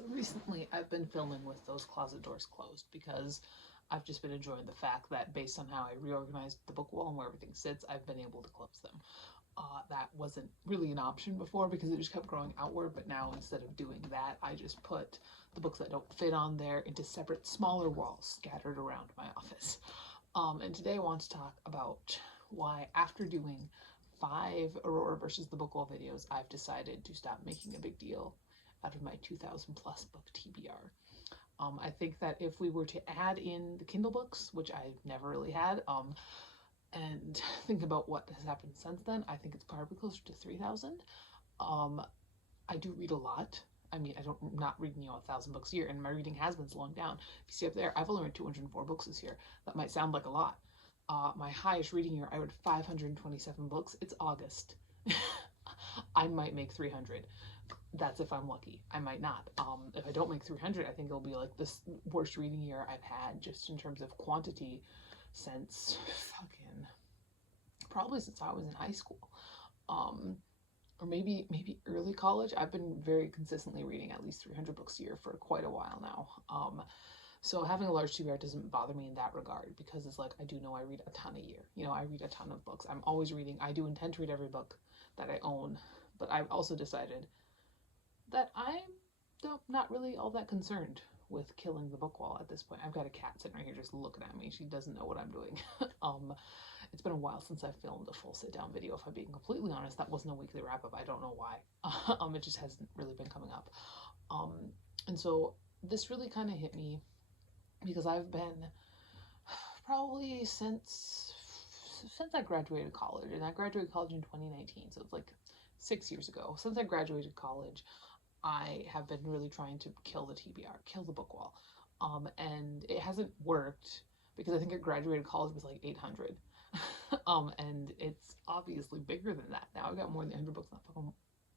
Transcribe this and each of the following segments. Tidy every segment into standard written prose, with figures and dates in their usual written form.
So recently I've been filming with those closet doors closed because I've just been enjoying the fact that based on how I reorganized the book wall and where everything sits, I've been able to close them. That wasn't really an option before because it just kept growing outward, but now instead of doing that, I just put the books that don't fit on there into separate smaller walls scattered around my office. And today I want to talk about why, after doing 5 Aurora versus the book wall videos, I've decided to stop making a big deal out of my 2,000 plus book TBR. I think that if we were to add in the Kindle books, which I've never really had, and think about what has happened since then, I think it's probably closer to 3,000. I do read a lot. I mean, I'm not reading, 1,000 books a year, and my reading has been slowing down. If you see up there, I've only read 204 books this year. That might sound like a lot. My highest reading year, I read 527 books. It's August. I might make 300. That's if I'm lucky. I might not. If I don't make 300, I think it'll be like the worst reading year I've had just in terms of quantity since probably since I was in high school. Or maybe early college. I've been very consistently reading at least 300 books a year for quite a while now. So having a large TBR doesn't bother me in that regard because it's like I do know I read a ton a year. I read a ton of books. I'm always reading. I do intend to read every book that I own, but I've also decided that I'm not really all that concerned with killing the book wall at this point. I've got a cat sitting right here just looking at me. She doesn't know what I'm doing. It's been a while since I've filmed a full sit-down video, if I'm being completely honest. That wasn't a weekly wrap-up. I don't know why. It just hasn't really been coming up. And so this really kind of hit me because I've been probably since I graduated college, and I graduated college in 2019, so it's like 6 years ago. Since I graduated college, I have been really trying to kill the TBR, kill the book wall. And it hasn't worked because I think I graduated college with like 800. And it's obviously bigger than that. Now I've got more than 100 books in that fucking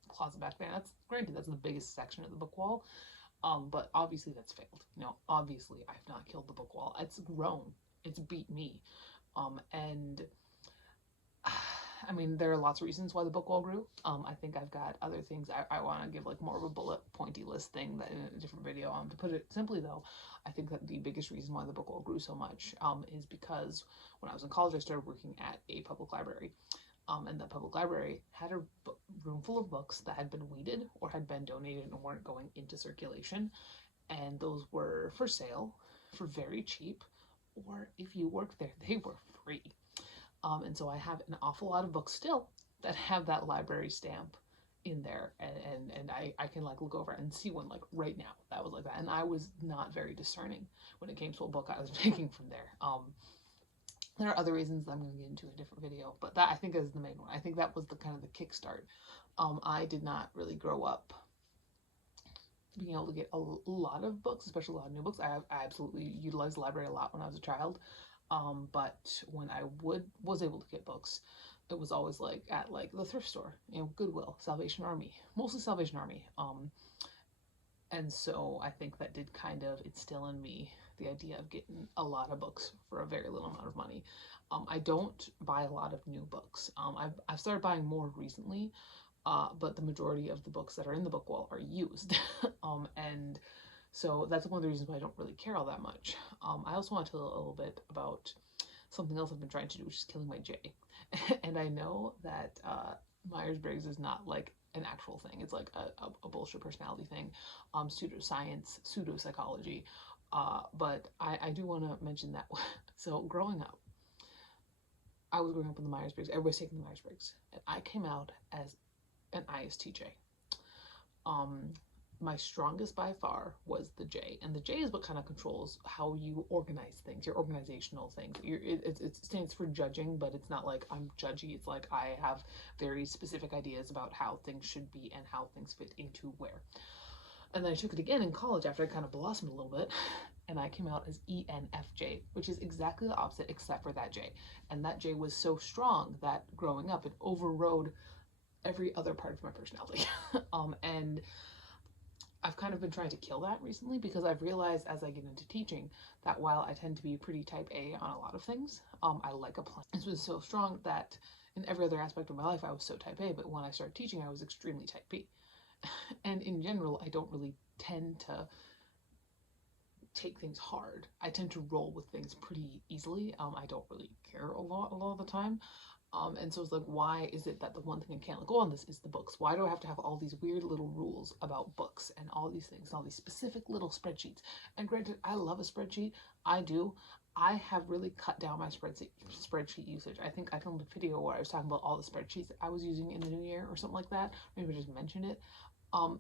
closet back there. That's granted, that's the biggest section of the book wall. But obviously that's failed. Obviously I've not killed the book wall. It's grown. It's beat me. And I mean, there are lots of reasons why the book wall grew. I think I've got other things I want to give like more of a bullet pointy list thing that in a different video. To put it simply though, I think that the biggest reason why the book wall grew so much is because when I was in college, I started working at a public library. And the public library had a room full of books that had been weeded or had been donated and weren't going into circulation. And those were for sale for very cheap, or if you worked there, they were free. And so I have an awful lot of books still that have that library stamp in there, and I can like look over and see one like right now that was like that. And I was not very discerning when it came to a book I was picking from there. There are other reasons that I'm going to get into in a different video, but that I think is the main one. I think that was the kind of the kickstart. I did not really grow up being able to get a lot of books, especially a lot of new books. I absolutely utilized the library a lot when I was a child. But when I was able to get books, it was always like at like the thrift store, Goodwill, Salvation Army, mostly Salvation Army. And so I think that did kind of instill in me the idea of getting a lot of books for a very little amount of money. I don't buy a lot of new books. I've started buying more recently, but the majority of the books that are in the book wall are used. And so that's one of the reasons why I don't really care all that much. I also want to tell a little bit about something else I've been trying to do, which is killing my J. And I know that Myers-Briggs is not like an actual thing. It's like a bullshit personality thing, pseudoscience, pseudopsychology. But I do want to mention that. So growing up, I was growing up in the Myers-Briggs. Everybody's taking the Myers-Briggs. And I came out as an ISTJ. My strongest by far was the J, and the J is what kind of controls how you organize things, your organizational things. It stands for judging, but it's not like I'm judgy. It's like I have very specific ideas about how things should be and how things fit into where. And then I took it again in college after I kind of blossomed a little bit, and I came out as ENFJ, which is exactly the opposite except for that J. And that J was so strong that growing up it overrode every other part of my personality. And I've kind of been trying to kill that recently because I've realized as I get into teaching that while I tend to be pretty type A on a lot of things, I like a plan. This was so strong that in every other aspect of my life I was so type A, but when I started teaching I was extremely type B. And in general, I don't really tend to take things hard. I tend to roll with things pretty easily. I don't really care a lot of the time. And so it's like, why is it that the one thing I can't let go on this is the books? Why do I have to have all these weird little rules about books and all these things, and all these specific little spreadsheets? And granted, I love a spreadsheet. I do. I have really cut down my spreadsheet usage. I think I filmed a video where I was talking about all the spreadsheets I was using in the new year or something like that. Maybe I just mentioned it.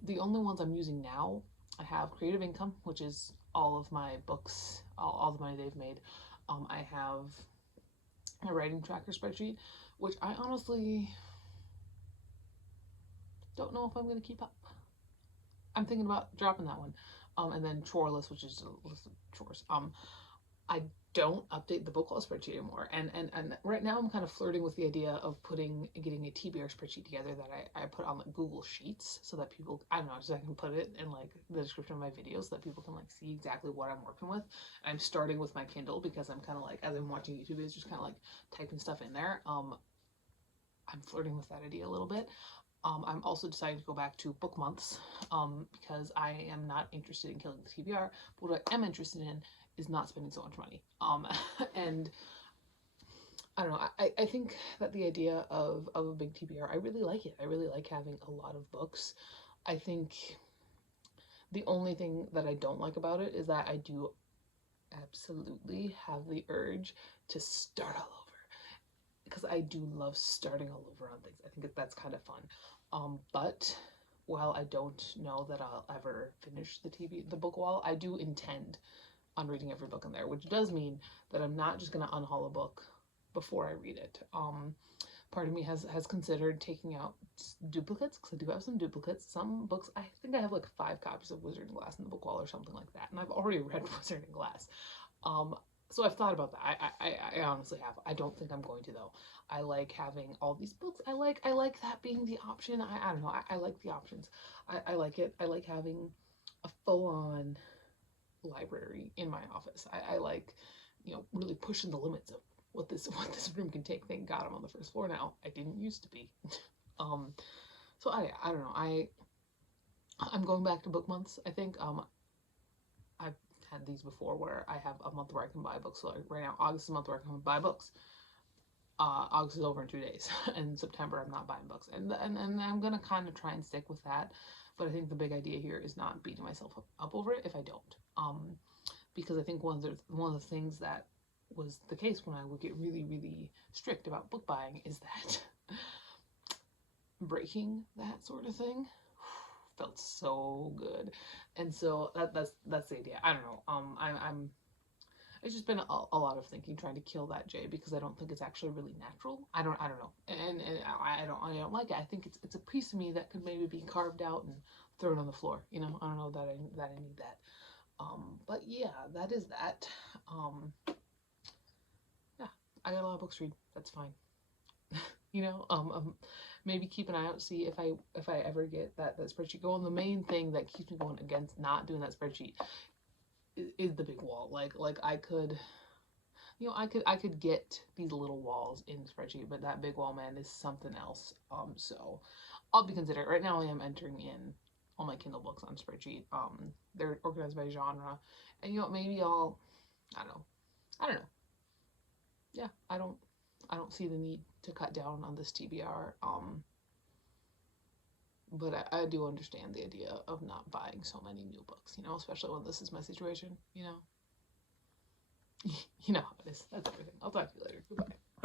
The only ones I'm using now, I have Creative Income, which is all of my books, all the money they've made. I have my writing tracker spreadsheet, which I honestly don't know if I'm going to keep up. I'm thinking about dropping that one. And then chore list, which is a list of chores. I don't update the book haul spreadsheet anymore. And right now I'm kind of flirting with the idea of getting a TBR spreadsheet together that I put on like Google Sheets, so that people, I don't know, so I can put it in like the description of my videos so that people can like see exactly what I'm working with. I'm starting with my Kindle because I'm kind of like, as I'm watching YouTube videos, just kind of like typing stuff in there. I'm flirting with that idea a little bit. I'm also deciding to go back to book months because I am not interested in killing the TBR, but what I am interested in is not spending so much money. And I don't know, I think that the idea of a big TBR, I really like it. I really like having a lot of books. I think the only thing that I don't like about it is that I do absolutely have the urge to start all over, because I do love starting all over on things. I think that's kind of fun. But while I don't know that I'll ever finish the book wall, I do intend on reading every book in there, which does mean that I'm not just gonna unhaul a book before I read it. Part of me has considered taking out duplicates, because I do have some duplicates. Some books, I think I have like 5 copies of Wizard and Glass in the book wall or something like that, and I've already read Wizard and Glass. So I've thought about that. I honestly have. I don't think I'm going to though. I like having all these books. I like that being the option. I don't know. I like the options. I like it. I like having a full-on library in my office. I like, really pushing the limits of what this room can take. Thank God I'm on the first floor now. I didn't used to be. So I don't know. I'm going back to book months. I think I've had these before where I have a month where I can buy books. So like right now, August is a month where I can buy books. August is over in 2 days, and September I'm not buying books, and I'm gonna kind of try and stick with that. But I think the big idea here is not beating myself up over it if I don't, because I think one of the things that was the case when I would get really strict about book buying is that breaking that sort of thing felt so good, and so that's the idea. I don't know. It's just been a lot of thinking trying to kill that J, because I don't think it's actually really natural. I don't know, and I don't like it. I think it's a piece of me that could maybe be carved out and thrown on the floor. I don't know that I need that. But yeah, that is that. Yeah, I got a lot of books to read. That's fine. Maybe keep an eye out, see if I ever get that spreadsheet going. The main thing that keeps me going against not doing that spreadsheet is the big wall. Like I could, I could get these little walls in the spreadsheet, but that big wall, man, is something else. So I'll be considerate. Right now I am entering in all my Kindle books on spreadsheet. They're organized by genre, and maybe I don't know. Yeah, I don't see the need to cut down on this TBR. But I do understand the idea of not buying so many new books, especially when this is my situation, you know